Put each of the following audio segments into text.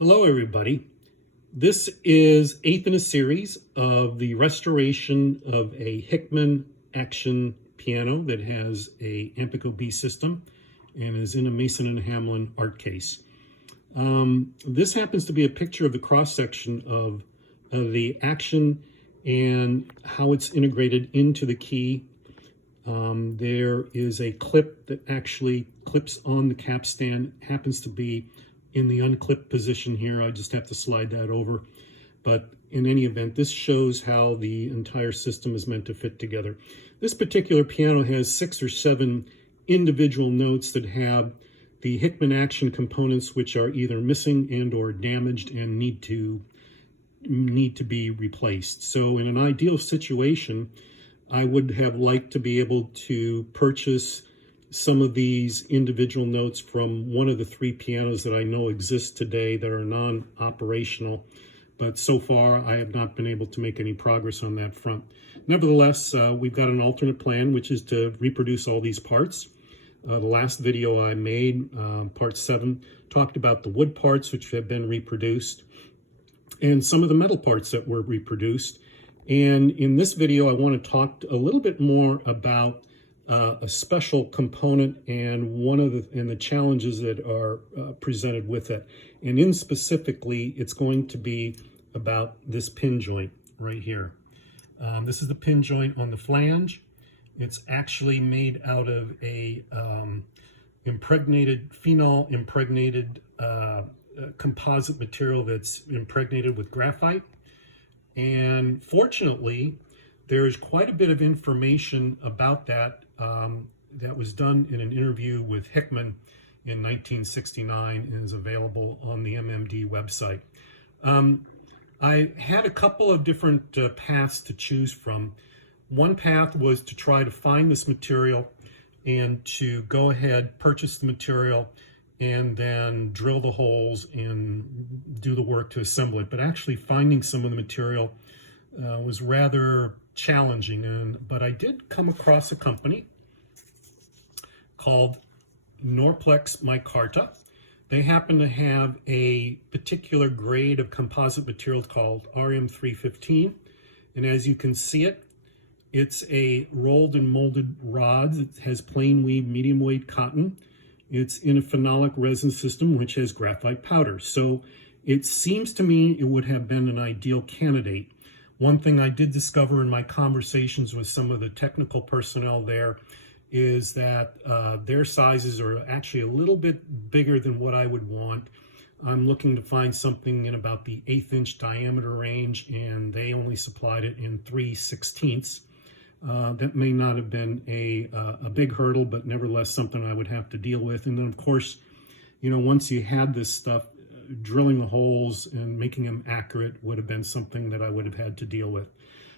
Hello, everybody. This is eighth in a series of the restoration of a Hickman action piano that has a Ampico B system and is in a Mason and Hamlin art case. This happens to be a picture of the cross-section of the action and how it's integrated into the key. There is a clip that actually clips on the capstan, happens to be in the unclipped position here. I just have to slide that over. But in any event, this shows how the entire system is meant to fit together. This particular piano has 6 or 7 individual notes that have the Hickman action components, which are either missing and or damaged and need to be replaced. So in an ideal situation, I would have liked to be able to purchase some of these individual notes from one of the 3 pianos that I know exist today that are non-operational, but so far I have not been able to make any progress on that front. Nevertheless, we've got an alternate plan, which is to reproduce all these parts. The last video I made, part 7, talked about the wood parts which have been reproduced and some of the metal parts that were reproduced. And in this video, I want to talk a little bit more about a special component and the challenges that are presented with it. And in specifically, it's going to be about this pin joint right here. This is the pin joint on the flange. It's actually made out of a phenol impregnated composite material that's impregnated with graphite. And fortunately, there's quite a bit of information about that that was done in an interview with Hickman in 1969 and is available on the MMD website. I had a couple of different paths to choose from. One path was to try to find this material and to go ahead, purchase the material, and then drill the holes and do the work to assemble it. But actually finding some of the material was rather challenging, but I did come across a company called Norplex Micarta. They happen to have a particular grade of composite material called RM315, and as you can see it's a rolled and molded rod. It has plain weave, medium weight cotton. It's in a phenolic resin system which has graphite powder. So it seems to me it would have been an ideal candidate. One thing I did discover in my conversations with some of the technical personnel there is that their sizes are actually a little bit bigger than what I would want. I'm looking to find something in about the 1/8 inch diameter range, and they only supplied it in 3/16. That may not have been a big hurdle, but nevertheless something I would have to deal with. And then of course, you know, once you had this stuff, drilling the holes and making them accurate would have been something that I would have had to deal with.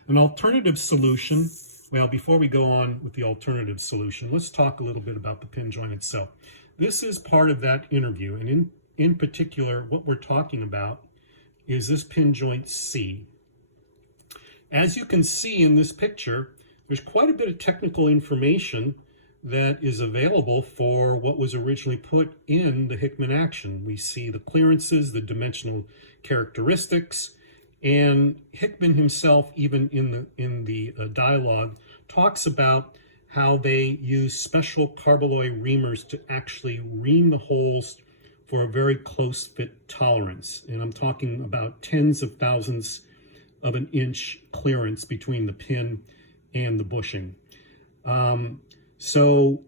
An alternative solution, well, before we go on with the alternative solution, let's talk a little bit about the pin joint itself. This is part of that interview, and in particular, what we're talking about is this pin joint C. As you can see in this picture, there's quite a bit of technical information that is available for what was originally put in the Hickman action. We see the clearances, the dimensional characteristics, and Hickman himself, even in the dialogue, talks about how they use special carbaloy reamers to actually ream the holes for a very close fit tolerance. And I'm talking about tens of thousands of an inch clearance between the pin and the bushing. So,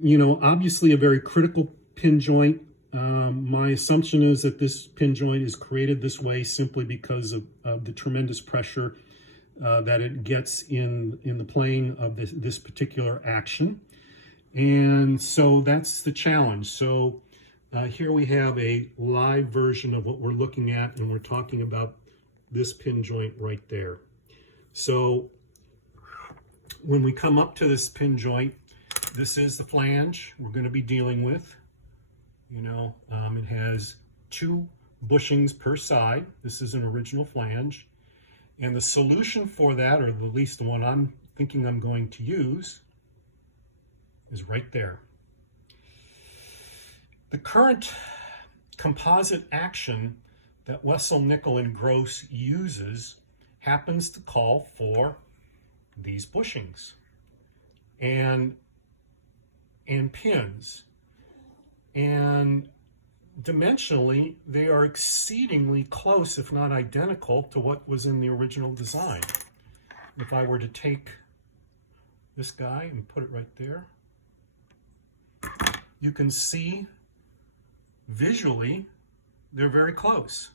you know, obviously a very critical pin joint. My assumption is that this pin joint is created this way simply because of the tremendous pressure that it gets in the playing of this particular action. And so that's the challenge. So here we have a live version of what we're looking at, and we're talking about this pin joint right there. So when we come up to this pin joint, this is the flange we're going to be dealing with. You know, it has 2 bushings per side. This is an original flange. And the solution for that, or at least the one I'm thinking I'm going to use, is right there. The current composite action that Wessel, Nickel, and Gross uses happens to call for these bushings and pins. And dimensionally, they are exceedingly close, if not identical, to what was in the original design. If I were to take this guy and put it right there, you can see visually they're very close.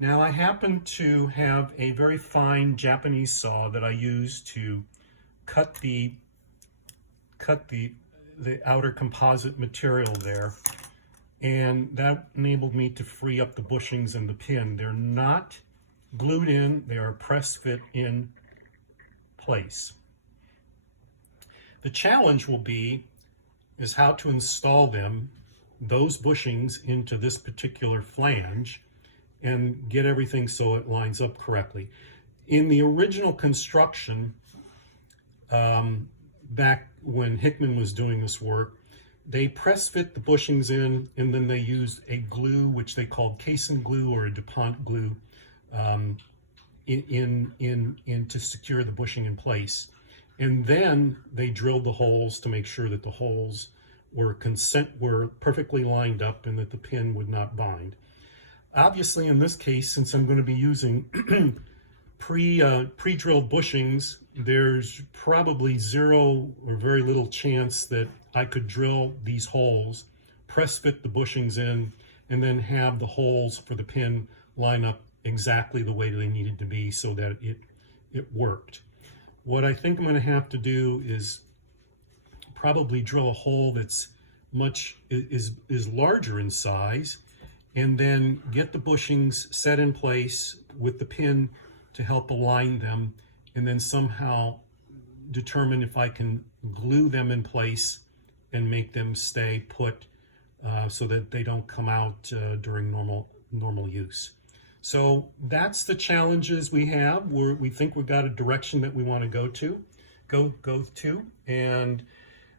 Now, I happen to have a very fine Japanese saw that I use to cut the outer composite material there, and that enabled me to free up the bushings and the pin. They're not glued in, they are press fit in place. The challenge will be is how to install them, those bushings, into this particular flange and get everything so it lines up correctly. In the original construction, back when Hickman was doing this work, they press fit the bushings in, and then they used a glue which they called casein glue or a DuPont glue to secure the bushing in place. And then they drilled the holes to make sure that the holes were perfectly lined up and that the pin would not bind. Obviously, in this case, since I'm going to be using pre-drilled bushings, there's probably zero or very little chance that I could drill these holes, press fit the bushings in, and then have the holes for the pin line up exactly the way they needed to be so that it worked. What I think I'm going to have to do is probably drill a hole that's is larger in size, and then get the bushings set in place with the pin to help align them, and then somehow determine if I can glue them in place and make them stay put so that they don't come out during normal use. So that's the challenges we have. We think we've got a direction that we want to go to, and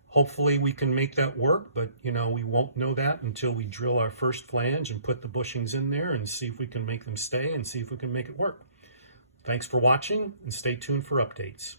hopefully we can make that work, but we won't know that until we drill our first flange and put the bushings in there and see if we can make them stay and see if we can make it work. Thanks for watching, and stay tuned for updates.